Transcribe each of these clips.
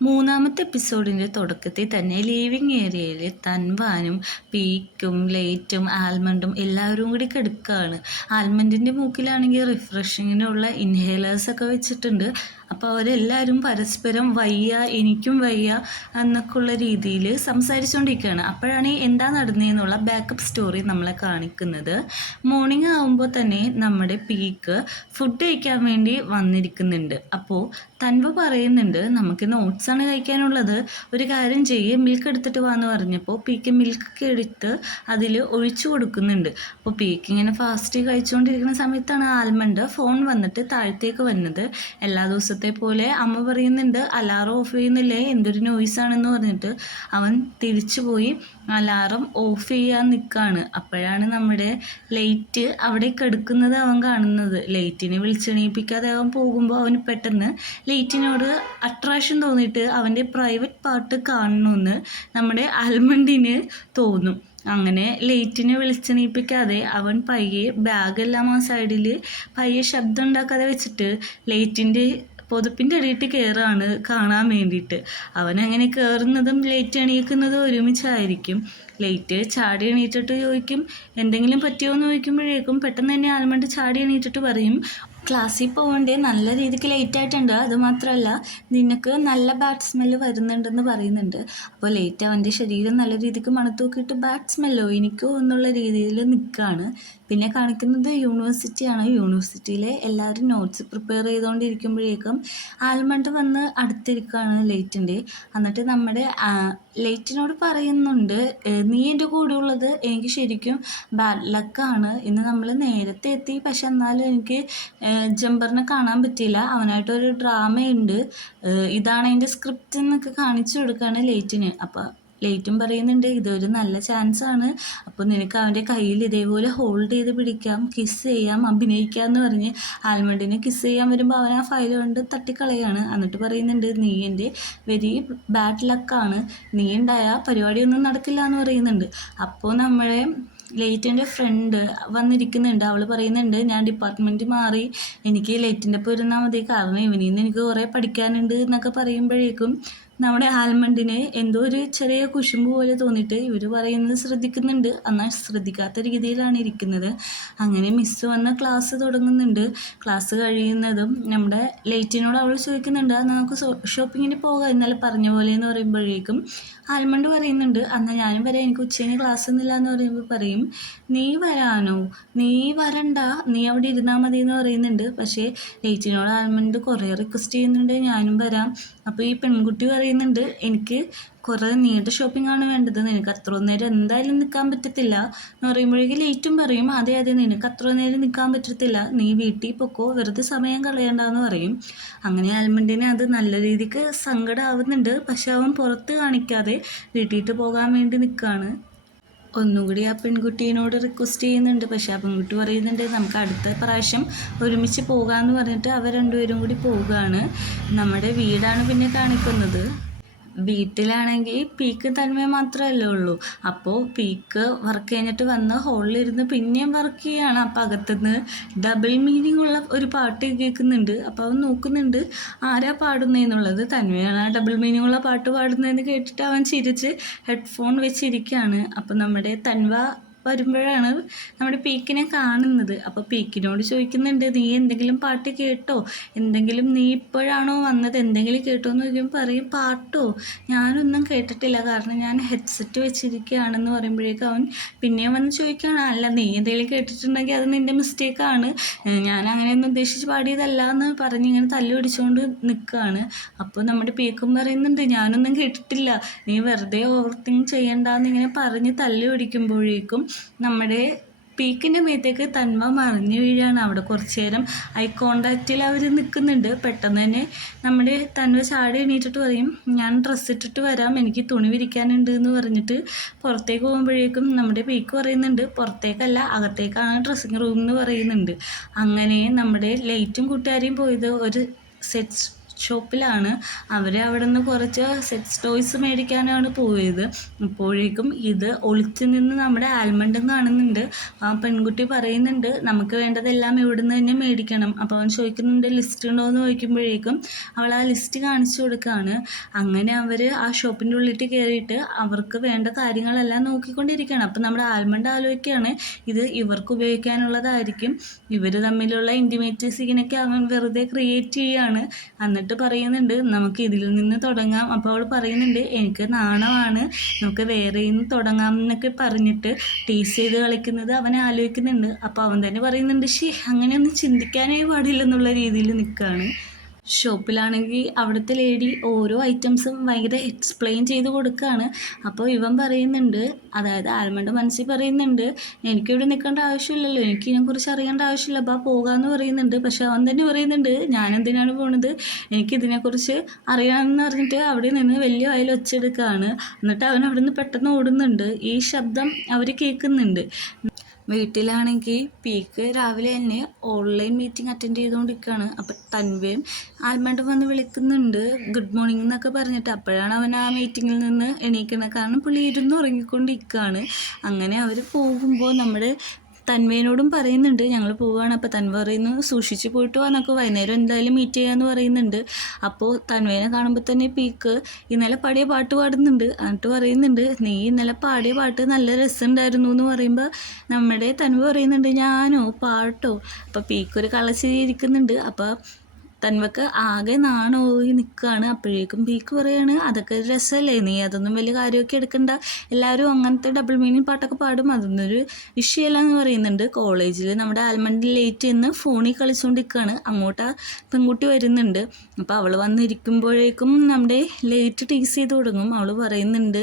മൂന്നാമത്തെ എപ്പിസോഡിൻ്റെ തുടക്കത്തിൽ തന്നെ ലിവിങ് ഏരിയയിൽ തൻവാനും പീക്കും ലൈറ്റും ആൽമണ്ടും എല്ലാവരും കൂടി കിടക്കുകയാണ്. ആൽമണ്ടിൻ്റെ മൂക്കിലാണെങ്കിൽ റിഫ്രഷിങ്ങിനുള്ള ഇൻഹേലേഴ്സൊക്കെ വെച്ചിട്ടുണ്ട്. അപ്പോൾ അവരെല്ലാവരും പരസ്പരം വയ്യ, എനിക്കും വയ്യ എന്നൊക്കെ ഉള്ള രീതിയിൽ സംസാരിച്ചുകൊണ്ടിരിക്കുകയാണ്. അപ്പോഴാണ് എന്താ നടന്നതെന്നുള്ള ബാക്കപ്പ് സ്റ്റോറി നമ്മളെ കാണിക്കുന്നത്. മോർണിംഗ് ആകുമ്പോൾ തന്നെ നമ്മുടെ പീക്ക് ഫുഡ് കഴിക്കാൻ വേണ്ടി വന്നിരിക്കുന്നുണ്ട്. അപ്പോൾ തൻവ പറയുന്നുണ്ട്, നമുക്കിന്ന് ഓട്സാണ് കഴിക്കാനുള്ളത്, ഒരു കാര്യം ചെയ്യ്, മിൽക്ക് എടുത്തിട്ട് വാന്ന് പറഞ്ഞപ്പോൾ പീക്ക് മിൽക്കൊക്കെ എടുത്ത് അതിൽ ഒഴിച്ചു കൊടുക്കുന്നുണ്ട്. അപ്പോൾ പീക്ക് ഇങ്ങനെ ഫാസ്റ്റ് കഴിച്ചുകൊണ്ടിരിക്കുന്ന സമയത്താണ് ആൽമണ്ട് ഫോൺ വന്നിട്ട് താഴത്തേക്ക് വന്നത്. എല്ലാ ദിവസത്തെ പോലെ അമ്മ പറയുന്നുണ്ട് അലാറം ഓഫ് ചെയ്യുന്നില്ലേ, എന്തൊരു നോയ്സാണെന്ന് പറഞ്ഞിട്ട് അവൻ തിരിച്ചു പോയി അലാറം ഓഫ് ചെയ്യാൻ നിൽക്കുകയാണ്. അപ്പോഴാണ് നമ്മുടെ ലൈറ്റ് അവിടെ കിടക്കുന്നത് അവൻ കാണുന്നത്. ലൈറ്റിനെ വിളിച്ചെണീപ്പിക്കാതെ അവൻ പോകുമ്പോൾ അവന് പെട്ടെന്ന് ലൈറ്റിനോട് അട്രാക്ഷൻ തോന്നിയിട്ട് അവൻ്റെ പ്രൈവറ്റ് പാർട്ട് കാണണമെന്ന് നമ്മുടെ ആൽമണ്ടിന് തോന്നും. അങ്ങനെ ലൈറ്റിനെ വിളിച്ചെണീപ്പിക്കാതെ അവൻ പയ്യെ ബാഗെല്ലാം ആ സൈഡിൽ പയ്യെ ശബ്ദം ഉണ്ടാക്കാതെ വെച്ചിട്ട് ലൈറ്റിൻ്റെ പുതപ്പിൻ്റെ അടിയിട്ട് കയറാണ് കാണാൻ വേണ്ടിയിട്ട്. അവനങ്ങനെ കയറുന്നതും ലൈറ്റ് എണീക്കുന്നതും ഒരുമിച്ചായിരിക്കും. ലൈറ്റ് ചാടി എണീറ്റിട്ട് ചോദിക്കും എന്തെങ്കിലും പറ്റിയോ എന്ന് ചോദിക്കുമ്പോഴേക്കും പെട്ടെന്ന് തന്നെ ആൽമണ്ട് ചാടി എണീറ്റിട്ട് പറയും, ക്ലാസ്സിൽ പോകണ്ടേ, നല്ല രീതിക്ക് ലേറ്റായിട്ടുണ്ട്, അതുമാത്രമല്ല നിനക്ക് നല്ല ബാഡ് സ്മെല്ല് വരുന്നുണ്ടെന്ന് പറയുന്നുണ്ട്. അപ്പോൾ ലേറ്റ് അവൻ്റെ ശരീരം നല്ല രീതിക്ക് മണത്ത് നോക്കിയിട്ട് ബാഡ് സ്മെല്ലോ എനിക്കോ എന്നുള്ള രീതിയിൽ നിൽക്കുകയാണ്. പിന്നെ കാണിക്കുന്നത് യൂണിവേഴ്സിറ്റിയാണ്. യൂണിവേഴ്സിറ്റിയിലെ എല്ലാവരും നോട്ട്സ് പ്രിപ്പയർ ചെയ്തുകൊണ്ടിരിക്കുമ്പോഴേക്കും ആൽമണ്ട് വന്ന് അടുത്തിരിക്കുകയാണ് ലൈറ്റിൻ്റെ. എന്നിട്ട് നമ്മുടെ ലൈറ്റിനോട് പറയുന്നുണ്ട്, നീ എൻ്റെ കൂടെ ഉള്ളത് എനിക്ക് ശരിക്കും ബാഡ് ലക്കാണ്, ഇന്ന് നമ്മൾ നേരത്തെ എത്തി, പക്ഷെ എന്നാലും എനിക്ക് ജംബറിനെ കാണാൻ പറ്റിയില്ല, അവനായിട്ടൊരു ഡ്രാമയുണ്ട്, ഇതാണ് അതിൻ്റെ സ്ക്രിപ്റ്റ് എന്നൊക്കെ കാണിച്ചു കൊടുക്കുകയാണ് ലൈറ്റിന്. അപ്പോൾ ലൈറ്റും പറയുന്നുണ്ട് ഇതൊരു നല്ല ചാൻസാണ്, അപ്പോൾ നിനക്ക് അവൻ്റെ കയ്യിൽ ഇതേപോലെ ഹോൾഡ് ചെയ്ത് പിടിക്കാം, കിസ് ചെയ്യാം, അഭിനയിക്കാം എന്ന് പറഞ്ഞ് ആൽമണ്ടിനെ കിസ് ചെയ്യാൻ വരുമ്പോൾ അവൻ ആ ഫയൽ കൊണ്ട് തട്ടിക്കളയാണ്. എന്നിട്ട് പറയുന്നുണ്ട് നീ എൻ്റെ വെരി ബാഡ് ലക്കാണ്, നീ ഉണ്ടായ പരിപാടിയൊന്നും നടക്കില്ല എന്ന് പറയുന്നുണ്ട്. അപ്പോൾ നമ്മളെ ലൈറ്റിൻ്റെ ഫ്രണ്ട് വന്നിരിക്കുന്നുണ്ട്. അവൾ പറയുന്നുണ്ട് ഞാൻ ഡിപ്പാർട്ട്മെൻറ്റ് മാറി, എനിക്ക് ലൈറ്റിൻ്റെ ഒപ്പം ഇരുന്നാൽ മതി, കാരണം ഇവനിൽ നിന്ന് എനിക്ക് കുറേ പഠിക്കാനുണ്ട് എന്നൊക്കെ പറയുമ്പോഴേക്കും നമ്മുടെ ആൽമണ്ടിന് എന്തോ ഒരു ചെറിയ കുശുമ്പ് പോലെ തോന്നിയിട്ട് ഇവർ പറയുന്നത് ശ്രദ്ധിക്കുന്നുണ്ട്, എന്നാൽ ശ്രദ്ധിക്കാത്ത രീതിയിലാണ് ഇരിക്കുന്നത്. അങ്ങനെ മിസ്സ് വന്ന് ക്ലാസ് തുടങ്ങുന്നുണ്ട്. ക്ലാസ് കഴിയുന്നതും നമ്മുടെ ലൈറ്റിനോട് അവൾ ചോദിക്കുന്നുണ്ട് എന്നാൽ നമുക്ക് ഷോപ്പിങ്ങിന് പോകാം ഇന്നലെ പറഞ്ഞ പോലെ എന്ന് പറയുമ്പോഴേക്കും ആൽമണ്ട് പറയുന്നുണ്ട് എന്നാൽ ഞാനും വരാം, എനിക്ക് ഉച്ചയ്ക്ക് ക്ലാസ് ഒന്നുമില്ല എന്ന് പറയുമ്പോൾ പറയും നീ വരാനോ, നീ വരണ്ട, നീ അവിടെ ഇരുന്നാൽ മതി എന്ന് പറയുന്നുണ്ട്. പക്ഷേ ലൈറ്റിനോട് ആൽമണ്ട് കുറേ റിക്വസ്റ്റ് ചെയ്യുന്നുണ്ട് ഞാനും വരാം. അപ്പോൾ ഈ പെൺകുട്ടി പറയുന്നുണ്ട് എനിക്ക് കുറേ നീണ്ട ഷോപ്പിംഗ് ആണ് വേണ്ടത്, നിനക്ക് അത്ര നേരം എന്തായാലും നിൽക്കാൻ പറ്റത്തില്ല എന്ന് പറയുമ്പോഴേക്കും ലൈറ്റും പറയും അതെ അതെ നിനക്ക് അത്ര നേരം നിൽക്കാൻ പറ്റത്തില്ല, നീ വീട്ടിൽ പൊക്കോ, വെറുതെ സമയം കളയണ്ടെന്ന് പറയും. അങ്ങനെ ആൽമണ്ടിന് അത് നല്ല രീതിക്ക് സങ്കടമാവുന്നുണ്ട്. പക്ഷെ അവൻ പുറത്ത് കാണിക്കാതെ വീട്ടിൽ പോകാൻ വേണ്ടി നിൽക്കുകയാണ്. ഒന്നുകൂടി ആ പെൺകുട്ടീനോട് റിക്വസ്റ്റ് ചെയ്യുന്നുണ്ട്. പക്ഷെ ആ പെൺകുട്ടി പറയുന്നുണ്ട് നമുക്ക് അടുത്ത പ്രാവശ്യം ഒരുമിച്ച് പോകാമെന്ന് പറഞ്ഞിട്ട് അവർ രണ്ടുപേരും കൂടി പോവുകയാണ്. നമ്മുടെ വീടാണ് പിന്നെ കാണിക്കുന്നത്. വീട്ടിലാണെങ്കിൽ പീക്ക് തന്മ മാത്രമല്ലേ ഉള്ളൂ. അപ്പോൾ പീക്ക് വർക്ക് കഴിഞ്ഞിട്ട് വന്ന് ഹോളിലിരുന്ന് പിന്നെയും വർക്ക് ചെയ്യുകയാണ്. അപ്പോൾ അകത്തുനിന്ന് ഡബിൾ മീനിങ് ഉള്ള ഒരു പാട്ട് കേൾക്കുന്നുണ്ട്. അപ്പോൾ അവൻ നോക്കുന്നുണ്ട് ആരാ പാടുന്നതെന്നുള്ളത്. തന്മയാണ് ആ ഡബിൾ മീനിങ് ഉള്ള പാട്ട് പാടുന്നതെന്ന് കേട്ടിട്ട് അവൻ ചിരിച്ച് ഹെഡ്ഫോൺ വെച്ചിരിക്കുകയാണ്. അപ്പോൾ നമ്മുടെ തന്വ വരുമ്പോഴാണ് നമ്മുടെ പീക്കിനെ കാണുന്നത്. അപ്പോൾ പീക്കിനോട് ചോദിക്കുന്നുണ്ട് നീ എന്തെങ്കിലും പാട്ട് കേട്ടോ, എന്തെങ്കിലും നീ ഇപ്പോഴാണോ വന്നത്, എന്തെങ്കിലും കേട്ടോ എന്ന് ചോദിക്കുമ്പോൾ പറയും പാട്ടോ ഞാനൊന്നും കേട്ടിട്ടില്ല, കാരണം ഞാൻ ഹെഡ്സെറ്റ് വെച്ചിരിക്കുകയാണെന്ന് പറയുമ്പോഴേക്കും അവൻ പിന്നെയും വന്ന് ചോദിക്കുകയാണ് അല്ല നീ എന്തെങ്കിലും കേട്ടിട്ടുണ്ടെങ്കിൽ അത് നിൻ്റെ മിസ്റ്റേക്കാണ്, ഞാൻ അങ്ങനെയൊന്നും ഉദ്ദേശിച്ച് പാടിയതല്ല എന്ന് പറഞ്ഞ് ഇങ്ങനെ തല്ലു പിടിച്ചുകൊണ്ട് നിൽക്കുകയാണ്. അപ്പോൾ നമ്മുടെ പീക്കും പറയുന്നുണ്ട് ഞാനൊന്നും കേട്ടിട്ടില്ല, നീ വെറുതെ ഓവർ തിങ്ക് ചെയ്യണ്ടെന്ന് ഇങ്ങനെ പറഞ്ഞ് തല്ലു പിടിക്കുമ്പോഴേക്കും നമ്മുടെ പീക്കിൻ്റെ മേത്തേക്ക് തന്മ മറിഞ്ഞു വീഴാണ്. അവിടെ കുറച്ച് നേരം ഐ കോണ്ടാക്റ്റിൽ അവർ നിൽക്കുന്നുണ്ട്. പെട്ടെന്ന് തന്നെ നമ്മുടെ തന്മ ചാടി എണീറ്റിട്ട് പറയും ഞാൻ ഡ്രസ്സ് ഇട്ടിട്ട് വരാം, എനിക്ക് തുണി വിരിക്കാനുണ്ട് എന്ന് പറഞ്ഞിട്ട് പുറത്തേക്ക് പോകുമ്പോഴേക്കും നമ്മുടെ പീക്ക് പറയുന്നുണ്ട് പുറത്തേക്കല്ല അകത്തേക്കാണ് ഡ്രസ്സിങ് റൂം എന്ന് പറയുന്നുണ്ട്. അങ്ങനെ നമ്മുടെ ലൈറ്റും കൂട്ടുകാരെയും പോയത് ഒരു സെറ്റ് ഷോപ്പിലാണ്. അവർ അവിടെ നിന്ന് കുറച്ച് സെക്സ് ടോയ്സ് മേടിക്കാനാണ് പോയത്. അപ്പോഴേക്കും ഇത് ഒളിച്ചു നിന്ന് നമ്മുടെ ആൽമണ്ടും കാണുന്നുണ്ട്. ആ പെൺകുട്ടി പറയുന്നുണ്ട് നമുക്ക് വേണ്ടതെല്ലാം ഇവിടുന്ന് തന്നെ മേടിക്കണം. അപ്പോൾ അവൻ ചോദിക്കുന്നുണ്ട് ലിസ്റ്റ് ഉണ്ടോ എന്ന് ചോദിക്കുമ്പോഴേക്കും അവൾ ആ ലിസ്റ്റ് കാണിച്ചു കൊടുക്കുകയാണ്. അങ്ങനെ അവർ ആ ഷോപ്പിൻ്റെ ഉള്ളിട്ട് കയറിയിട്ട് അവർക്ക് വേണ്ട കാര്യങ്ങളെല്ലാം നോക്കിക്കൊണ്ടിരിക്കുകയാണ്. അപ്പം നമ്മുടെ ആൽമണ്ട് ആലോചിക്കുകയാണ് ഇത് ഇവർക്ക് ഉപയോഗിക്കാനുള്ളതായിരിക്കും, ഇവർ തമ്മിലുള്ള ഇൻറ്റിമേറ്റ് സീനൊക്കെ അവൻ വെറുതെ ക്രിയേറ്റ് ചെയ്യുകയാണ്. എന്നിട്ട് പറയുന്നുണ്ട് നമുക്ക് ഇതിൽ നിന്ന് തുടങ്ങാം. അപ്പോൾ അവൾ പറയുന്നുണ്ട് എനിക്ക് നാണമാണ്, നമുക്ക് വേറെ നിന്ന് തുടങ്ങാം എന്നൊക്കെ പറഞ്ഞിട്ട് ടീസ് ചെയ്ത് കളിക്കുന്നത് അവൻ ആലോചിക്കുന്നുണ്ട്. അപ്പോൾ അവൻ തന്നെ പറയുന്നുണ്ട് അങ്ങനെയൊന്നും ചിന്തിക്കാനേ പാടില്ലെന്നുള്ള രീതിയിൽ നിൽക്കുകയാണ്. ഷോപ്പിലാണെങ്കിൽ അവിടുത്തെ ലേഡി ഓരോ ഐറ്റംസും ഭയങ്കര എക്സ്പ്ലെയിൻ ചെയ്ത് കൊടുക്കുകയാണ്. അപ്പോൾ ഇവൻ പറയുന്നുണ്ട്, അതായത് ആൽമണ്ട് മനസ്സിൽ പറയുന്നുണ്ട് എനിക്കിവിടെ നിൽക്കേണ്ട ആവശ്യമില്ലല്ലോ, എനിക്ക് ഇതിനെക്കുറിച്ച് അറിയേണ്ട ആവശ്യമില്ല, അപ്പോൾ പോകാമെന്ന് പറയുന്നുണ്ട്. പക്ഷെ അവൻ തന്നെ പറയുന്നുണ്ട് ഞാനെന്തിനാണ് പോണത്, എനിക്കിതിനെക്കുറിച്ച് അറിയാമെന്ന് പറഞ്ഞിട്ട് അവിടെ നിന്ന് വലിയ വായിൽ ഒച്ചെടുക്കുകയാണ്. എന്നിട്ട് അവൻ അവിടെ നിന്ന് പെട്ടെന്ന് ഓടുന്നുണ്ട്. ഈ ശബ്ദം അവർ കേൾക്കുന്നുണ്ട്. വീട്ടിലാണെങ്കിൽ പീക്ക് രാവിലെ തന്നെ ഓൺലൈൻ മീറ്റിംഗ് അറ്റൻഡ് ചെയ്തുകൊണ്ടിരിക്കുകയാണ്. അപ്പം തൻവയും ആൽമണ്ടും വന്ന് വിളിക്കുന്നുണ്ട് ഗുഡ് മോർണിംഗ് എന്നൊക്കെ പറഞ്ഞിട്ട്. അപ്പോഴാണ് അവൻ ആ മീറ്റിങ്ങിൽ നിന്ന് എണീക്കുന്നത്. കാരണം പുള്ളി ഇരുന്ന് ഉറങ്ങിക്കൊണ്ടിരിക്കുകയാണ്. അങ്ങനെ അവർ പോകുമ്പോൾ നമ്മുടെ തൻവയോടും പറയുന്നുണ്ട് ഞങ്ങൾ പോവുകയാണ്. അപ്പോൾ തൻവ പറയുന്നു സൂക്ഷിച്ച് പോയിട്ട് വാ, നമുക്ക് വൈകുന്നേരം എന്തായാലും മീറ്റ് ചെയ്യാമെന്ന് പറയുന്നുണ്ട്. അപ്പോൾ തൻവേനെ കാണുമ്പോൾ തന്നെ പീക്ക് ഇന്നലെ പാടിയ പാട്ട് പാടുന്നുണ്ട്. എന്നിട്ട് പറയുന്നുണ്ട് നീ ഇന്നലെ പാടിയ പാട്ട് നല്ല രസമുണ്ടായിരുന്നു എന്ന് പറയുമ്പോൾ നമ്മുടെ തൻവ പറയുന്നുണ്ട് ഞാനോ പാട്ടോ. അപ്പോൾ പീക്ക് ഒരു കളച്ചിരിക്കുന്നുണ്ട്. അപ്പോൾ തൻവക്ക് ആകെ നാണോയി നിൽക്കുകയാണ്. അപ്പോഴേക്കും പീക്ക് പറയാണ് അതൊക്കെ രസമല്ലേ, നീ അതൊന്നും വലിയ കാര്യമൊക്കെ എടുക്കണ്ട, എല്ലാവരും അങ്ങനത്തെ ഡബിൾ മീനിങ് പാട്ടൊക്കെ പാടും, അതൊന്നൊരു വിഷയമല്ല എന്ന് പറയുന്നുണ്ട്. കോളേജിൽ നമ്മുടെ ആൽമണ്ട് ലേറ്റ് എന്ന് ഫോണിൽ കളിച്ചുകൊണ്ടിരിക്കുകയാണ്. അങ്ങോട്ട് ആ പെൺകുട്ടി വരുന്നുണ്ട്. അപ്പോൾ അവൾ വന്നിരിക്കുമ്പോഴേക്കും നമ്മുടെ ലേറ്റ് ടീസ് ചെയ്ത് തുടങ്ങും. അവൾ പറയുന്നുണ്ട്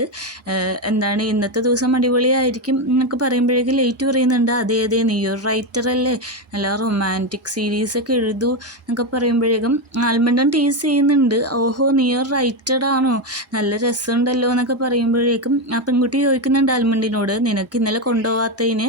എന്താണ് ഇന്നത്തെ ദിവസം അടിപൊളിയായിരിക്കും എന്നൊക്കെ പറയുമ്പോഴേക്കും ലേറ്റ് പറയുന്നുണ്ട് അതെ അതെ നീ ഒരു റൈറ്റർ അല്ലേ, നല്ല റൊമാൻറ്റിക് സീരീസൊക്കെ എഴുതൂ എന്നൊക്കെ പറയുമ്പോഴേക്കും ആൽമണ്ടും ടീസ് ചെയ്യുന്നുണ്ട് ഓഹോ നീ ഒരു റൈറ്റർ ആണോ, നല്ല രസമുണ്ടല്ലോ എന്നൊക്കെ പറയുമ്പോഴേക്കും ആ പെൺകുട്ടി ചോദിക്കുന്നുണ്ട് ആൽമണ്ടിനോട് നിനക്ക് ഇന്നലെ കൊണ്ടുപോകാത്തതിന്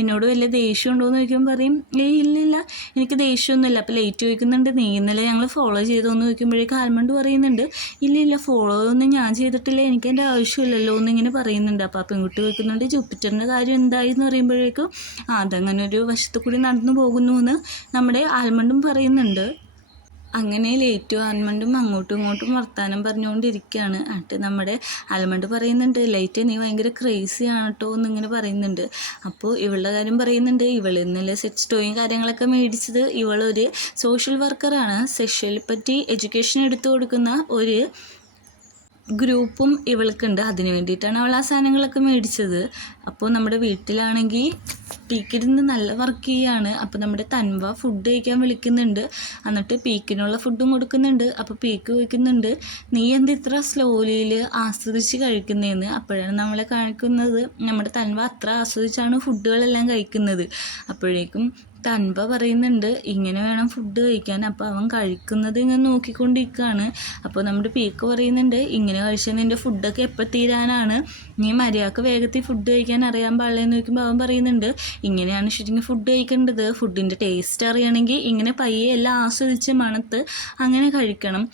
എന്നോട് വലിയ ദേഷ്യം ഉണ്ടോ എന്ന് ചോദിക്കുമ്പോൾ പറയും ഇല്ലില്ല എനിക്ക് ദേഷ്യമൊന്നുമില്ല. അപ്പോൾ ലേറ്റ് ചോദിക്കുന്നുണ്ട് നീ ഇന്നലെ ഞങ്ങൾ ഫോളോ ചെയ്തോന്ന് ചോദിക്കുമ്പോഴേക്കും ആൽമണ്ട് പറയുന്നുണ്ട് ഇല്ലില്ല ഫോളോ ഒന്നും ഞാൻ ചെയ്തിട്ടില്ല, എനിക്ക് എൻ്റെ ആവശ്യമില്ലല്ലോ എന്നിങ്ങനെ പറയുന്നുണ്ട്. അപ്പോൾ ആ പെൺകുട്ടി ചോദിക്കുന്നുണ്ട് ജൂപ്പിറ്ററിൻ്റെ കാര്യം എന്തായി എന്ന് പറയുമ്പോഴേക്കും അതങ്ങനെ ഒരു വശത്ത് കൂടി നടന്നു പോകുന്നു എന്ന് നമ്മുടെ ആൽമണ്ടും പറയുന്നുണ്ട്. അങ്ങനെ ലേറ്റും ആൽമണ്ടും അങ്ങോട്ടും ഇങ്ങോട്ടും വർത്താനം പറഞ്ഞുകൊണ്ടിരിക്കുകയാണ്. എന്നിട്ട് നമ്മുടെ ആൽമണ്ട് പറയുന്നുണ്ട് ലൈറ്റ് നീ ഭയങ്കര ക്രേസി ആണ് കേട്ടോ എന്നിങ്ങനെ പറയുന്നുണ്ട്. അപ്പോൾ ഇവളുടെ കാര്യം പറയുന്നുണ്ട് ഇവൾ ഇന്നലെ സെക്സ് ടോയും കാര്യങ്ങളൊക്കെ മേടിച്ചത് ഇവളൊരു സോഷ്യൽ വർക്കറാണ്, സെക്ഷൽ പറ്റി എഡ്യൂക്കേഷൻ എടുത്തു കൊടുക്കുന്ന ഒരു ഗ്രൂപ്പും ഇവൾക്കുണ്ട്, അതിന് വേണ്ടിയിട്ടാണ് അവൾ ആ സാധനങ്ങളൊക്കെ മേടിച്ചത്. അപ്പോൾ നമ്മുടെ വീട്ടിലാണെങ്കിൽ പീക്കിരുന്ന് നല്ല വർക്ക് ചെയ്യുകയാണ്. അപ്പോൾ നമ്മുടെ തൻവ ഫുഡ് കഴിക്കാൻ വിളിക്കുന്നുണ്ട്. എന്നിട്ട് പീക്കിനുള്ള ഫുഡും കൊടുക്കുന്നുണ്ട്. അപ്പോൾ പീക്ക് ചോദിക്കുന്നുണ്ട് നീ എന്ത് ഇത്ര സ്ലോലിയിൽ ആസ്വദിച്ച് കഴിക്കുന്നതെന്ന്. അപ്പോഴാണ് നമ്മളെ കാണിക്കുന്നത് നമ്മുടെ തൻവ അത്ര ആസ്വദിച്ചാണ് ഫുഡുകളെല്ലാം കഴിക്കുന്നത്. അപ്പോഴേക്കും തൻവ പറയുന്നുണ്ട് ഇങ്ങനെ വേണം ഫുഡ് കഴിക്കാൻ. അപ്പോൾ അവൻ കഴിക്കുന്നത് ഇങ്ങനെ നോക്കിക്കൊണ്ടിരിക്കുകയാണ്. അപ്പോൾ നമ്മുടെ പീക്ക് പറയുന്നുണ്ട് ഇങ്ങനെ കഴിച്ചാൽ നിൻ്റെ ഫുഡൊക്കെ എപ്പോൾ തീരാനാണ്, നീ മര്യാദക്ക് വേഗത്തിൽ ഫുഡ് കഴിക്കാൻ അറിയാൻ പാടില്ലെന്ന് ചോദിക്കുമ്പോൾ അവൻ പറയുന്നുണ്ട് ഇങ്ങനെയാണ് ശരിക്കും ഫുഡ് കഴിക്കേണ്ടത്, ഫുഡിൻ്റെ ടേസ്റ്റ് അറിയണമെങ്കിൽ ഇങ്ങനെ പയ്യെ എല്ലാം ആസ്വദിച്ച് മണത്ത് അങ്ങനെ കഴിക്കണം.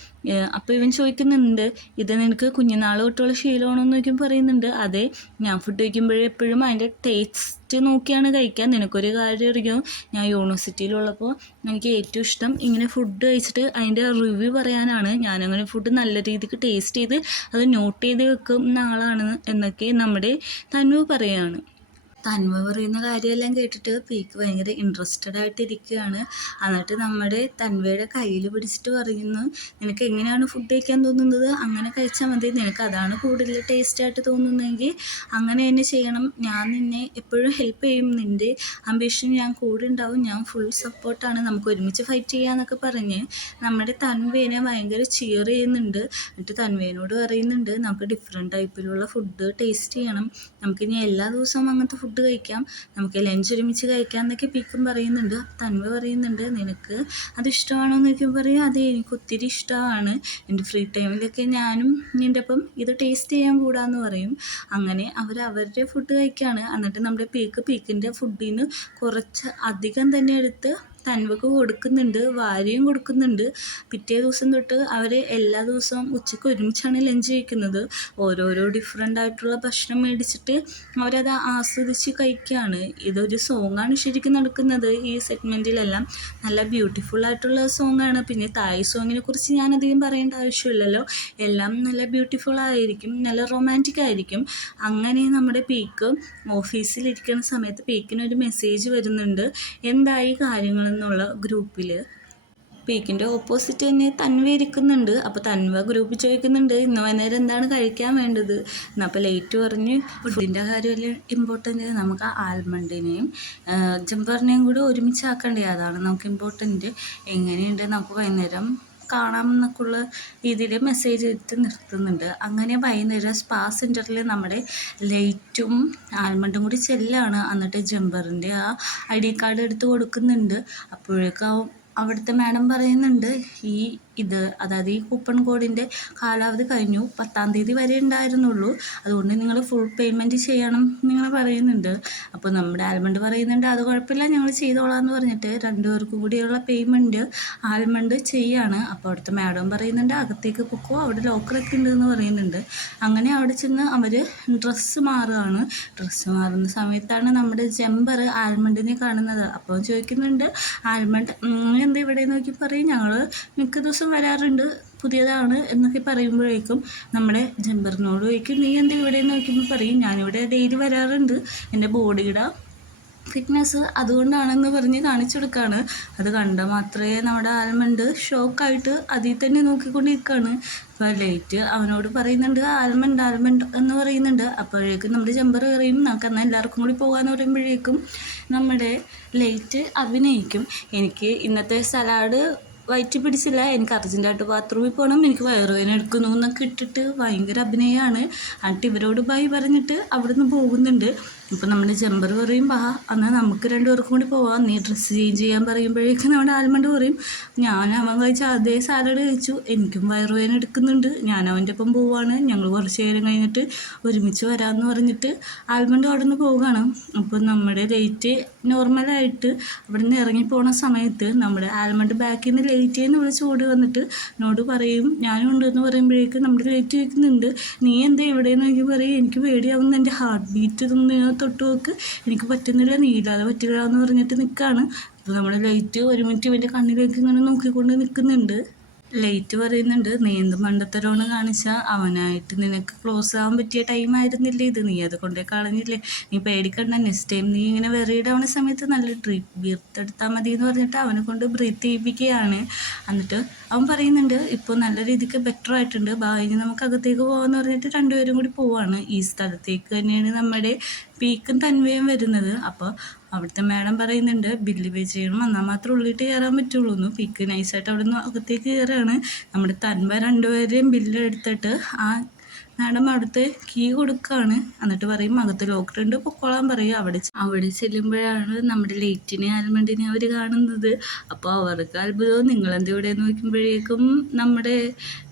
അപ്പോൾ ഇവൻ ചോദിക്കുന്നുണ്ട് ഇത് നിനക്ക് കുഞ്ഞുനാൾ തൊട്ടുള്ള ശീലമാണോ എന്ന് ചോദിക്കുമ്പോൾ പറയുന്നുണ്ട് അതെ, ഞാൻ ഫുഡ് കഴിക്കുമ്പോഴെപ്പോഴും അതിൻ്റെ ടേസ്റ്റ് നോക്കിയാണ് കഴിക്കാൻ. നിനക്കൊരു കാര്യം അറിയാം, ഞാൻ യൂണിവേഴ്സിറ്റിയിലുള്ളപ്പോൾ എനിക്ക് ഏറ്റവും ഇഷ്ടം ഇങ്ങനെ ഫുഡ് കഴിച്ചിട്ട് അതിൻ്റെ റിവ്യൂ പറയാനാണ്. ഞാനങ്ങനെ ഫുഡ് നല്ല രീതിക്ക് ടേസ്റ്റ് ചെയ്ത് അത് നോട്ട് ചെയ്ത് വെക്കുന്ന ആളാണ് എന്നൊക്കെ നമ്മുടെ തൻവ പറയുകയാണ്. തൻവ പറയുന്ന കാര്യമെല്ലാം കേട്ടിട്ട് പീക്ക് ഭയങ്കര ഇൻട്രസ്റ്റഡ് ആയിട്ടിരിക്കുകയാണ്. എന്നിട്ട് നമ്മുടെ തൻവയുടെ കയ്യിൽ പിടിച്ചിട്ട് പറയുന്നു നിനക്ക് എങ്ങനെയാണ് ഫുഡ് കഴിക്കാൻ തോന്നുന്നത് അങ്ങനെ കഴിച്ചാൽ മതി, നിനക്ക് അതാണ് കൂടുതൽ ടേസ്റ്റായിട്ട് തോന്നുന്നതെങ്കിൽ അങ്ങനെ തന്നെ ചെയ്യണം, ഞാൻ നിന്നെ എപ്പോഴും ഹെൽപ്പ് ചെയ്യും, നിൻ്റെ അംബിഷൻ ഞാൻ കൂടെ ഉണ്ടാവും, ഞാൻ ഫുൾ സപ്പോർട്ടാണ്, നമുക്ക് ഒരുമിച്ച് ഫൈറ്റ് ചെയ്യാമെന്നൊക്കെ പറഞ്ഞ് നമ്മുടെ തൻവേനെ ഭയങ്കര ചിയർ ചെയ്യുന്നുണ്ട്. എന്നിട്ട് തൻവേനോട് പറയുന്നുണ്ട് നമുക്ക് ഡിഫറെൻറ്റ് ടൈപ്പിലുള്ള ഫുഡ് ടേസ്റ്റ് ചെയ്യണം, നമുക്കിനി എല്ലാ ദിവസവും അങ്ങനത്തെ ഫുഡ് കഴിക്കാം, നമുക്ക് ലഞ്ച് ഒരുമിച്ച് കഴിക്കാം എന്നൊക്കെ പീക്കും പറയുന്നുണ്ട്. തൻവ പറയുന്നുണ്ട് നിനക്ക് അത് ഇഷ്ടമാണോ എന്ന് ചോദിക്കുമ്പോൾ പറയും അതെ എനിക്ക് ഒത്തിരി ഇഷ്ടമാണ്, എൻ്റെ ഫ്രീ ടൈമിലൊക്കെ ഞാനും നിൻ്റെ ഒപ്പം ഇത് ടേസ്റ്റ് ചെയ്യാൻ കൂടാന്ന് പറയും. അങ്ങനെ അവരുടെ ഫുഡ് കഴിക്കുകയാണ്. എന്നിട്ട് നമ്മുടെ പീക്കിൻ്റെ ഫുഡിന് കുറച്ച് അധികം തന്നെ എടുത്ത് തൻവക്ക് കൊടുക്കുന്നുണ്ട്, വാരിയും കൊടുക്കുന്നുണ്ട്. പിറ്റേ ദിവസം തൊട്ട് അവർ എല്ലാ ദിവസവും ഉച്ചയ്ക്ക് ഒരുമിച്ചാണ് ലഞ്ച് കഴിക്കുന്നത്. ഓരോരോ ഡിഫറെൻ്റ് ആയിട്ടുള്ള ഭക്ഷണം മേടിച്ചിട്ട് അവരത് ആസ്വദിച്ച് കഴിക്കുകയാണ്. ഇതൊരു സോങ്ങാണ് ശരിക്കും നടക്കുന്നത് ഈ സെഗ്മെൻറ്റിലെല്ലാം. നല്ല ബ്യൂട്ടിഫുൾ ആയിട്ടുള്ള സോങ്ങാണ്. പിന്നെ തായ് സോങ്ങിനെ കുറിച്ച് ഞാനധികം പറയേണ്ട ആവശ്യമില്ലല്ലോ. എല്ലാം നല്ല ബ്യൂട്ടിഫുൾ ആയിരിക്കും, നല്ല റൊമാൻറ്റിക് ആയിരിക്കും. അങ്ങനെ നമ്മുടെ പീക്ക് ഓഫീസിലിരിക്കുന്ന സമയത്ത് പീക്കിനൊരു മെസ്സേജ് വരുന്നുണ്ട്, എന്തായി കാര്യങ്ങളെന്നുള്ള ഗ്രൂപ്പിൽ. പീക്കിൻ്റെ ഓപ്പോസിറ്റ് തന്നെ തൻവ ഇരിക്കുന്നുണ്ട്. അപ്പോൾ തൻവ ഗ്രൂപ്പിൽ ചോദിക്കുന്നുണ്ട്, ഇന്ന് വൈകുന്നേരം എന്താണ് കഴിക്കാൻ വേണ്ടത് എന്ന്. അപ്പോൾ ലേറ്റ് പറഞ്ഞ് ഫുഡിൻ്റെ കാര്യമല്ലേ ഇമ്പോർട്ടൻറ്റ്, നമുക്ക് ആൽമണ്ടിനെയും ജംബറിനെയും കൂടി ഒരുമിച്ചാക്കണ്ടേ, അതാണ് നമുക്ക് ഇമ്പോർട്ടൻറ്റ്. എങ്ങനെയുണ്ട് നമുക്ക് വൈകുന്നേരം കാണാമെന്നൊക്കെയുള്ള രീതിയിൽ മെസ്സേജ് ഇട്ട് നിർത്തുന്നുണ്ട്. അങ്ങനെ വൈകുന്നേരം സ്പാ സെൻറ്ററിൽ നമ്മുടെ ലൈറ്റും ആൽമണ്ടും കൂടി ചെല്ലാണ്. എന്നിട്ട് ജംബറിൻ്റെ ആ ID കാർഡ് എടുത്ത് കൊടുക്കുന്നുണ്ട്. അപ്പോഴേക്കും അവിടുത്തെ മാഡം പറയുന്നുണ്ട്, അതായത് ഈ കൂപ്പൺ കോഡിൻ്റെ കാലാവധി കഴിഞ്ഞു, 10-ാം തീയതി വരെ ഉണ്ടായിരുന്നുള്ളൂ, അതുകൊണ്ട് നിങ്ങൾ ഫുൾ പേയ്മെൻറ്റ് ചെയ്യണം നിങ്ങൾ പറയുന്നുണ്ട്. അപ്പോൾ നമ്മുടെ ആൽമണ്ട് പറയുന്നുണ്ട്, അത് കുഴപ്പമില്ല, ഞങ്ങൾ ചെയ്തോളാം എന്ന് പറഞ്ഞിട്ട് രണ്ടുപേർക്കും കൂടിയുള്ള പേയ്മെൻറ്റ് ആൽമണ്ട് ചെയ്യാണ്. അപ്പോൾ അവിടുത്തെ മാഡം പറയുന്നുണ്ട്, അകത്തേക്ക് പൊക്കോ, അവിടെ ലോക്കറൊക്കെ ഉണ്ടെന്ന് പറയുന്നുണ്ട്. അങ്ങനെ അവിടെ ചെന്ന് അവർ ഡ്രസ്സ് മാറുകയാണ്. ഡ്രസ്സ് മാറുന്ന സമയത്താണ് നമ്മുടെ ജംബർ ആൽമണ്ടിനെ കാണുന്നത്. അപ്പോൾ ചോദിക്കുന്നുണ്ട്, ആൽമണ്ട് എന്താ ഇവിടെ നോക്കി പറയും, ഞങ്ങൾ മിക്ക ദിവസം വരാറുണ്ട്, പുതിയതാണ് എന്നൊക്കെ പറയുമ്പോഴേക്കും നമ്മുടെ ജംബറിനോട് ചോദിക്കും, നീ എന്താ ഇവിടെ നോക്കുമ്പോൾ പറയും, ഞാനിവിടെ ഡെയിലി വരാറുണ്ട്, എൻ്റെ ബോഡിയുടെ ഫിറ്റ്നസ് അതുകൊണ്ടാണെന്ന് പറഞ്ഞ് കാണിച്ചു കൊടുക്കുകയാണ്. അത് കണ്ട മാത്രമേ നമ്മുടെ ആൽമണ്ട് ഷോക്കായിട്ട് അതിൽ തന്നെ നോക്കിക്കൊണ്ടിരിക്കുകയാണ്. അപ്പോൾ ലൈറ്റ് അവനോട് പറയുന്നുണ്ട്, ആൽമണ്ട് എന്ന് പറയുന്നുണ്ട്. അപ്പോഴേക്കും നമ്മുടെ ജംബർ പറയും, നമുക്ക് എന്നാൽ എല്ലാവർക്കും കൂടി പോകാമെന്ന് പറയുമ്പോഴേക്കും നമ്മുടെ ലൈറ്റ് അഭിനയിക്കും, എനിക്ക് ഇന്നത്തെ സലാഡ് വയറ്റി പിടിച്ചില്ല, എനിക്ക് അർജൻറ്റായിട്ട് ബാത്റൂമിൽ പോകണം, എനിക്ക് വയറുവേദന എടുക്കുന്നു എന്നൊക്കെ ഇട്ടിട്ട് ഭയങ്കര അഭിനയമാണ്. എന്നിട്ട് ഇവരോട് ബൈ പറഞ്ഞിട്ട് അവിടുന്ന് പോകുന്നുണ്ട്. ഇപ്പോൾ നമ്മുടെ ജംബർ പറയും, എന്നാൽ നമുക്ക് രണ്ടുപേർക്കും കൂടി പോവാം, നീ ഡ്രസ്സ് ചേഞ്ച് ചെയ്യാൻ പറയുമ്പോഴേക്കും നമ്മുടെ ആൽമണ്ട് പറയും, അവൻ കഴിച്ച അതേ സാലഡ് കഴിച്ചു, എനിക്കും വയറുവേദന എടുക്കുന്നുണ്ട്, ഞാൻ അവൻ്റെ ഒപ്പം പോവാണ്, ഞങ്ങൾ കുറച്ച് നേരം കഴിഞ്ഞിട്ട് ഒരുമിച്ച് വരാമെന്ന് പറഞ്ഞിട്ട് ആൽമണ്ട് അവിടെ നിന്ന് പോവുകയാണ്. അപ്പോൾ നമ്മുടെ ലൈറ്റ് നോർമലായിട്ട് അവിടെ നിന്ന് ഇറങ്ങിപ്പോണ സമയത്ത് നമ്മുടെ ആൽമണ്ട് ബാക്കിൽ നിന്ന് ലൈറ്റേന്ന് വിളിച്ച് ഓടി വന്നിട്ട് എന്നോട് പറയും, ഞാനും ഉണ്ടെന്ന് പറയുമ്പോഴേക്കും നമ്മുടെ ലൈറ്റ് ചോദിക്കുന്നുണ്ട്, നീ എന്താ ഇവിടെ നോക്കി പറയും, എനിക്ക് പേടിയാവുന്ന, എൻ്റെ ഹാർട്ട് ബീറ്റ് തൊട്ട് നോക്ക്, എനിക്ക് പറ്റുന്നില്ല, നീ ഇല്ലാതെ പറ്റില്ല എന്ന് പറഞ്ഞിട്ട് നിൽക്കുകയാണ്. അപ്പോൾ നമ്മുടെ ലൈറ്റ് ഒരു മിനിറ്റ് ഇവൻ്റെ കണ്ണിലേക്ക് ഇങ്ങനെ നോക്കിക്കൊണ്ട് നിൽക്കുന്നുണ്ട്. ലൈറ്റ് പറയുന്നുണ്ട്, നീ എന്ത് മണ്ടത്തരമാണ് കാണിച്ചാൽ, അവനായിട്ട് നിനക്ക് ക്ലോസ് ആവാൻ പറ്റിയ ടൈം ആയിരുന്നില്ലേ ഇത്, നീ അത് കൊണ്ടേ കളഞ്ഞില്ലേ, നീ പേടിക്കണ്ട, നെക്സ്റ്റ് ടൈം നീ ഇങ്ങനെ വെറീഡ് ആവുന്ന സമയത്ത് നല്ല ബ്രീത്ത് എടുത്താൽ മതി എന്ന് പറഞ്ഞിട്ട് അവനെ കൊണ്ട് ബ്രീത്ത് ചെയ്യിപ്പിക്കുകയാണ്. എന്നിട്ട് അവൻ പറയുന്നുണ്ട്, ഇപ്പോൾ നല്ല രീതിക്ക് ബെറ്റർ ആയിട്ടുണ്ട്, ഇനി നമുക്ക് അകത്തേക്ക് പോകാമെന്ന് പറഞ്ഞിട്ട് രണ്ടുപേരും കൂടി പോവാണ്. ഈ സ്ഥലത്തേക്ക് തന്നെയാണ് നമ്മുടെ പീക്കും തൻവയും വരുന്നത്. അപ്പോൾ അവിടുത്തെ മാഡം പറയുന്നുണ്ട്, ബില്ല് പേ ചെയ്യണം, എന്നാൽ മാത്രമേ ഉള്ളിട്ട് കയറാൻ പറ്റുള്ളൂ എന്ന്. പീക്ക് നൈസായിട്ട് അവിടെ നിന്ന് അകത്തേക്ക് കയറുകയാണ്. നമ്മുടെ തൻവ രണ്ടുപേരെയും ബില്ല് എടുത്തിട്ട് ആ മാഡം അവിടുത്തെ കീ കൊടുക്കുകയാണ്. എന്നിട്ട് പറയും, അകത്ത് ലോക്കറുണ്ട്, പൊക്കോളാൻ പറയും. അവിടെ ചെല്ലുമ്പോഴാണ് നമ്മുടെ ലൈറ്റിനെ ആൽമണ്ടിനെ അവർ കാണുന്നത്. അപ്പോൾ അവർക്ക് അത്ഭുതവും, നിങ്ങളെന്ത് ഇവിടെ നോക്കുമ്പോഴേക്കും നമ്മുടെ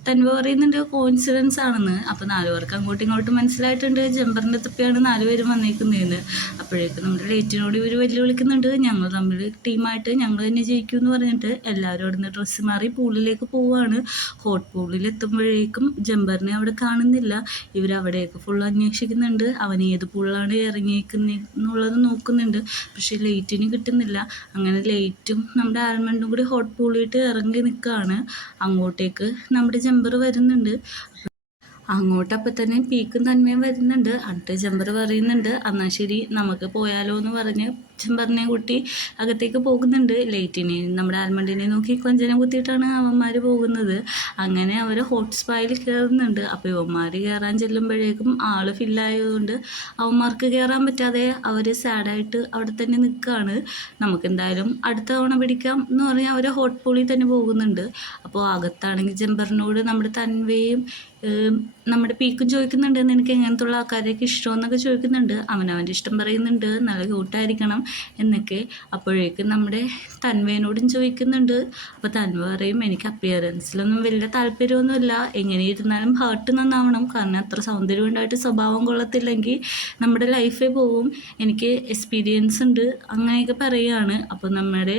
തൻവ പറയുന്നുണ്ട് കോയിൻസിഡൻസ് ആണെന്ന്. അപ്പോൾ 4 പേർക്ക് അങ്ങോട്ടും ഇങ്ങോട്ടും മനസ്സിലായിട്ടുണ്ട് ജംബറിൻ്റെ തപ്പിയാണ് 4 പേരും വന്നേക്കുന്നതെന്ന്. അപ്പോഴേക്കും നമ്മുടെ ലൈറ്റിനോട് ഇവർ വെല്ലുവിളിക്കുന്നുണ്ട്, ഞങ്ങൾ തമ്മിൽ ടീമായിട്ട് ഞങ്ങൾ തന്നെ ജയിക്കും എന്ന് പറഞ്ഞിട്ട് എല്ലാവരും അവിടെ നിന്ന് ഡ്രസ്സ് മാറി പൂളിലേക്ക് പോവുകയാണ്. ഹോട്ട് പൂളിൽ എത്തുമ്പോഴേക്കും ജംബറിനെ അവിടെ കാണുന്നില്ല. ഇവരവിടെയൊക്കെ ഫുൾ അന്വേഷിക്കുന്നുണ്ട്, അവൻ ഏത് പൂളിലാണ് ഇറങ്ങിയേക്കുന്നുള്ളത് നോക്കുന്നുണ്ട്, പക്ഷേ ലൈറ്റിന് കിട്ടുന്നില്ല. അങ്ങനെ ലൈറ്റും നമ്മുടെ ആൽമണ്ടും കൂടി ഹോട്ട് പൂളിയിട്ട് ഇറങ്ങി നിൽക്കുകയാണ്. അങ്ങോട്ടേക്ക് നമ്മുടെ ജംബർ വരുന്നുണ്ട്. അങ്ങോട്ടപ്പം തന്നെ പീക്കും തന്മയും വരുന്നുണ്ട്. അടുത്ത ജംബർ പറയുന്നുണ്ട്, എന്നാൽ ശരി നമുക്ക് പോയാലോ എന്ന് പറഞ്ഞ് ജംബറിനെ കൂട്ടി അകത്തേക്ക് പോകുന്നുണ്ട്. ലൈറ്റിനെ നമ്മുടെ ആൽമണ്ടിനെ നോക്കി കൊഞ്ചനം കുത്തിയിട്ടാണ് അവന്മാർ പോകുന്നത്. അങ്ങനെ അവർ ഹോട്ട് സ്പായിൽ കയറുന്നുണ്ട്. അപ്പോൾ ഇവന്മാർ കയറാൻ ചെല്ലുമ്പോഴേക്കും ആൾ ഫില്ലായതുകൊണ്ട് അവന്മാർക്ക് കയറാൻ പറ്റാതെ അവർ സാഡായിട്ട് അവിടെ തന്നെ നിൽക്കുകയാണ്. നമുക്കെന്തായാലും അടുത്ത തവണ പിടിക്കാം എന്ന് പറഞ്ഞാൽ അവർ ഹോട്ട് പൂളിൽ തന്നെ പോകുന്നുണ്ട്. അപ്പോൾ അകത്താണെങ്കിൽ ജംബറിനോട് നമ്മുടെ തൻവയും നമ്മുടെ പീക്കും ചോദിക്കുന്നുണ്ട്, നിനക്ക് എങ്ങനത്തുള്ള ആൾക്കാരെയൊക്കെ ഇഷ്ടമെന്നൊക്കെ ചോദിക്കുന്നുണ്ട്. അവനവൻ്റെ ഇഷ്ടം പറയുന്നുണ്ട്, നല്ല ക്യൂട്ടായിരിക്കണം, എന്നൊക്കെ. അപ്പോഴേക്കും നമ്മുടെ തൻവേനോടും ചോദിക്കുന്നുണ്ട്. അപ്പോൾ തൻവ പറയും, എനിക്ക് അപ്പിയറൻസിലൊന്നും വലിയ താല്പര്യമൊന്നുമില്ല, എങ്ങനെ ഇരുന്നാലും ഹാർട്ട് നന്നാവണം, കാരണം അത്ര സൗന്ദര്യം ഉണ്ടായിട്ട് സ്വഭാവം കൊള്ളത്തില്ലെങ്കിൽ നമ്മുടെ ലൈഫേ പോവും, എനിക്ക് എക്സ്പീരിയൻസ് ഉണ്ട് അങ്ങനെയൊക്കെ പറയുകയാണ്. അപ്പോൾ നമ്മുടെ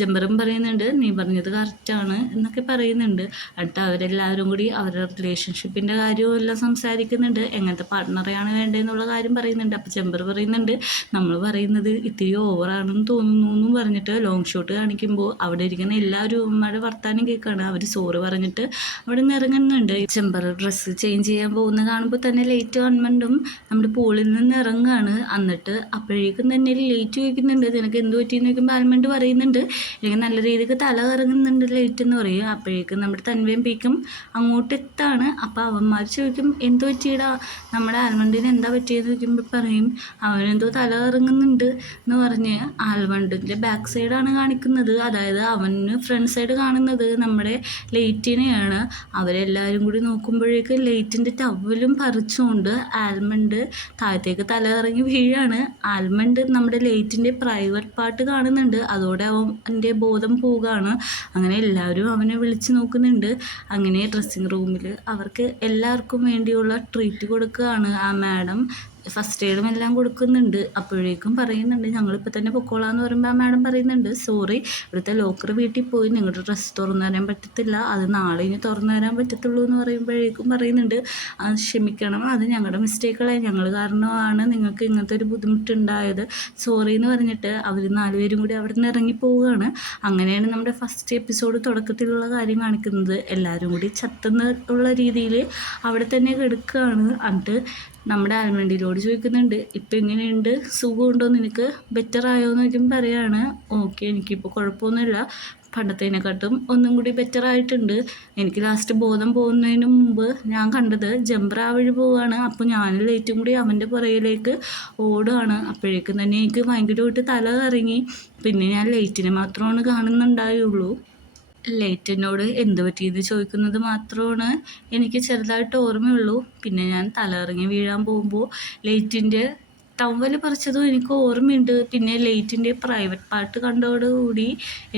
ജംബറും പറയുന്നുണ്ട്, നീ പറഞ്ഞത് കറക്റ്റാണ് എന്നൊക്കെ പറയുന്നുണ്ട്. എന്നിട്ട് അവരെല്ലാവരും കൂടി അവരുടെ റിലേഷൻഷിപ്പിൻ്റെ കാര്യവും എല്ലാം സംസാരിക്കുന്നുണ്ട്, എങ്ങനത്തെ പാർട്ട്ണറെയാണ് വേണ്ടതെന്നുള്ള കാര്യം പറയുന്നുണ്ട്. അപ്പോൾ ജംബർ പറയുന്നുണ്ട്, നമ്മൾ പറയുന്നത് ഇത്തിരി ഓവറാണെന്ന് തോന്നുന്നു എന്നും പറഞ്ഞിട്ട് ലോങ് ഷോട്ട് കാണിക്കുമ്പോൾ അവിടെ ഇരിക്കുന്ന എല്ലാവരും ഉമ്മയുടെ വർത്താനം കേൾക്കുകയാണ്. അവർ സോറി പറഞ്ഞിട്ട് അവിടെ നിന്ന് ഇറങ്ങുന്നുണ്ട്. ജംബർ ഡ്രസ്സ് ചേഞ്ച് ചെയ്യാൻ പോകുന്ന കാണുമ്പോൾ തന്നെ ലേറ്റ് ഗവൺമെൻറ്റും നമ്മുടെ പൂളിൽ നിന്ന് ഇറങ്ങുകയാണ്. എന്നിട്ട് അപ്പോഴേക്കും തന്നെ ലേറ്റ് ചോദിക്കുന്നുണ്ട്, നിനക്ക് എന്ത് പറ്റിയെന്ന് ചോദിക്കുമ്പോൾ ആൽമണ്ട് പറയുന്നുണ്ട്, എനിക്ക് നല്ല രീതിക്ക് തല കറങ്ങുന്നുണ്ട് ലേറ്റ് എന്ന് പറയും. അപ്പോഴേക്കും നമ്മുടെ തൻവയും പീക്കും അങ്ങോട്ട് എത്താണ്. അപ്പോൾ അവന്മാർ ചോദിക്കും, എന്ത് പറ്റിയടാ, നമ്മുടെ ആൽമണ്ടിന് എന്താ പറ്റിയെന്ന് ചോദിക്കുമ്പോൾ പറയും, അവനെന്തോ തല കറങ്ങുന്നുണ്ട് എന്ന് പറഞ്ഞ് ആൽമണ്ടിൻ്റെ ബാക്ക് സൈഡാണ് കാണിക്കുന്നത്. അതായത് അവന് ഫ്രണ്ട് സൈഡ് കാണുന്നത് നമ്മുടെ ലേറ്റിനെയാണ്. അവരെല്ലാവരും കൂടി നോക്കുമ്പോഴേക്ക് ലേറ്റിൻ്റെ ടവലും പറിച്ചുകൊണ്ട് ആൽമണ്ട് താഴത്തേക്ക് തല കറങ്ങി വീഴാണ്. ആൽമണ്ട് നമ്മുടെ ലേറ്റിൻ്റെ പ്രൈവറ്റ് പാർട്ട് കാണുന്നുണ്ട്. അതോടെ അവൻ്റെ ബോധം പോവുകയാണ്. അങ്ങനെ എല്ലാവരും അവനെ വിളിച്ച് നോക്കുന്നുണ്ട്. അങ്ങനെ ഡ്രസ്സിങ് റൂമിൽ അവർക്ക് എല്ലാവർക്കും വേണ്ടിയുള്ള ട്രീറ്റ് കൊടുക്കുകയാണ് ആ മാഡം. ഫസ്റ്റ് എയ്ഡും എല്ലാം കൊടുക്കുന്നുണ്ട്. അപ്പോഴേക്കും പറയുന്നുണ്ട്, ഞങ്ങളിപ്പോൾ തന്നെ പൊക്കോളാന്ന് പറയുമ്പോൾ ആ മാഡം പറയുന്നുണ്ട്, സോറി, ഇവിടുത്തെ ലോക്കർ വീട്ടിൽ പോയി നിങ്ങളുടെ ഡ്രസ്സ് തുറന്നു തരാൻ പറ്റത്തില്ല, അത് നാളെ ഇനി തുറന്നു തരാൻ പറ്റത്തുള്ളൂ എന്ന് പറയുമ്പോഴേക്കും പറയുന്നുണ്ട്, ക്ഷമിക്കണം, അത് ഞങ്ങളുടെ മിസ്റ്റേക്കുകളായി, ഞങ്ങൾ കാരണമാണ് നിങ്ങൾക്ക് ഇങ്ങനത്തെ ഒരു ബുദ്ധിമുട്ടുണ്ടായത്, സോറി എന്ന് പറഞ്ഞിട്ട് അവർ 4 പേരും കൂടി അവിടെ നിന്ന് ഇറങ്ങി പോവുകയാണ്. അങ്ങനെയാണ് നമ്മുടെ ഫസ്റ്റ് എപ്പിസോഡ് തുടക്കത്തിലുള്ള കാര്യം കാണിക്കുന്നത്. എല്ലാവരും കൂടി ചത്തുന്നുള്ള രീതിയിൽ അവിടെ തന്നെ കിടക്കുകയാണ്. എന്നിട്ട് നമ്മുടെ ആൽമണ്ടിയിലോട് ചോദിക്കുന്നുണ്ട്, ഇപ്പം എങ്ങനെയുണ്ട്, സുഖമുണ്ടോ, നിനക്ക് ബെറ്റർ ആയോ എന്ന് ചോദിക്കുമ്പോൾ പറയാണ്, ഓക്കെ, എനിക്കിപ്പോൾ കുഴപ്പമൊന്നുമില്ല, പണ്ടത്തേനെക്കാട്ടും ഒന്നും കൂടി ബെറ്റർ ആയിട്ടുണ്ട്. എനിക്ക് ലാസ്റ്റ് ബോധം പോകുന്നതിന് മുമ്പ് ഞാൻ കണ്ടത് ജംബർ ആ വഴി പോവുകയാണ്. അപ്പോൾ ഞാനും ലേറ്റും കൂടി അവൻ്റെ പുറകിലേക്ക് ഓടുകയാണ്. അപ്പോഴേക്കും തന്നെ എനിക്ക് ഭയങ്കരമായിട്ട് തല കറങ്ങി. പിന്നെ ഞാൻ ലേറ്റിനെ മാത്രമാണ് കാണുന്നുണ്ടായുള്ളൂ. ലേറ്റിനോട് എന്ത് പറ്റിയെന്ന് ചോദിക്കുന്നത് മാത്രമാണ് എനിക്ക് ചെറുതായിട്ട് ഓർമ്മയുള്ളൂ. പിന്നെ ഞാൻ തലകറങ്ങി വീഴാൻ പോകുമ്പോൾ ലേറ്റിൻ്റെ ടവൽ പറിച്ചതും എനിക്ക് ഓർമ്മയുണ്ട്. പിന്നെ ലേറ്റിൻ്റെ പ്രൈവറ്റ് പാർട്ട് കണ്ടതോടുകൂടി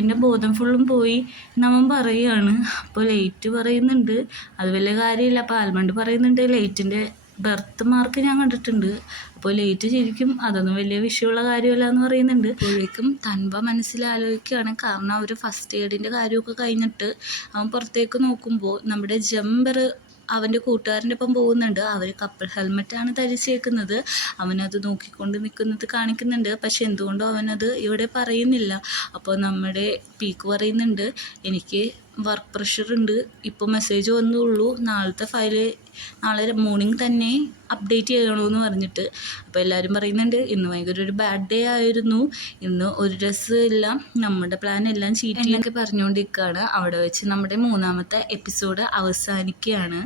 എൻ്റെ ബോധം ഫുള്ളും പോയി നമ്മൻ പറയുകയാണ്. അപ്പോൾ ലേറ്റ് പറയുന്നുണ്ട്, അത് വലിയ കാര്യമില്ല. അപ്പോൾ ആൽമണ്ട് പറയുന്നുണ്ട്, ലേറ്റിൻ്റെ ബർത്ത് മാർക്ക് ഞാൻ കണ്ടിട്ടുണ്ട്. അപ്പോൾ ലേറ്റ് ശരിക്കും അതൊന്നും വലിയ വിഷയമുള്ള കാര്യമല്ല എന്ന് പറയുന്നുണ്ട്. അപ്പോഴേക്കും തൻവ മനസ്സിലാലോചിക്കുകയാണ്, കാരണം അവർ ഫസ്റ്റ് എയ്ഡിൻ്റെ കാര്യമൊക്കെ കഴിഞ്ഞിട്ട് അവൻ പുറത്തേക്ക് നോക്കുമ്പോൾ നമ്മുടെ ജംബർ അവൻ്റെ കൂട്ടുകാരൻ്റെ ഒപ്പം പോകുന്നുണ്ട്. അവർ കപ്പിൾ ഹെൽമെറ്റാണ് ധരിച്ചേക്കുന്നത്. അവനത് നോക്കിക്കൊണ്ട് നിൽക്കുന്നത് കാണിക്കുന്നുണ്ട്. പക്ഷെ എന്തുകൊണ്ടോ അവനത് ഇവിടെ പറയുന്നില്ല. അപ്പോൾ നമ്മുടെ പീക്ക് പറയുന്നുണ്ട്, എനിക്ക് വർക്ക് പ്രഷർ ഉണ്ട്, ഇപ്പോൾ മെസ്സേജ് വന്നുള്ളൂ, നാളത്തെ ഫയല് നാളെ മോർണിംഗ് തന്നെ അപ്ഡേറ്റ് ചെയ്യണമെന്ന് പറഞ്ഞിട്ട്. അപ്പോൾ എല്ലാവരും പറയുന്നുണ്ട്, ഇന്ന് ഭയങ്കര ഒരു ബാഡ് ഡേ ആയിരുന്നു, ഇന്ന് ഒരു ഡ്രസ്സ് എല്ലാം നമ്മുടെ പ്ലാൻ എല്ലാം ചീറ്റി എന്നൊക്കെ പറഞ്ഞുകൊണ്ടിരിക്കുകയാണ്. അവിടെ വെച്ച് നമ്മുടെ 3ാമത്തെ എപ്പിസോഡ് അവസാനിക്കുകയാണ്.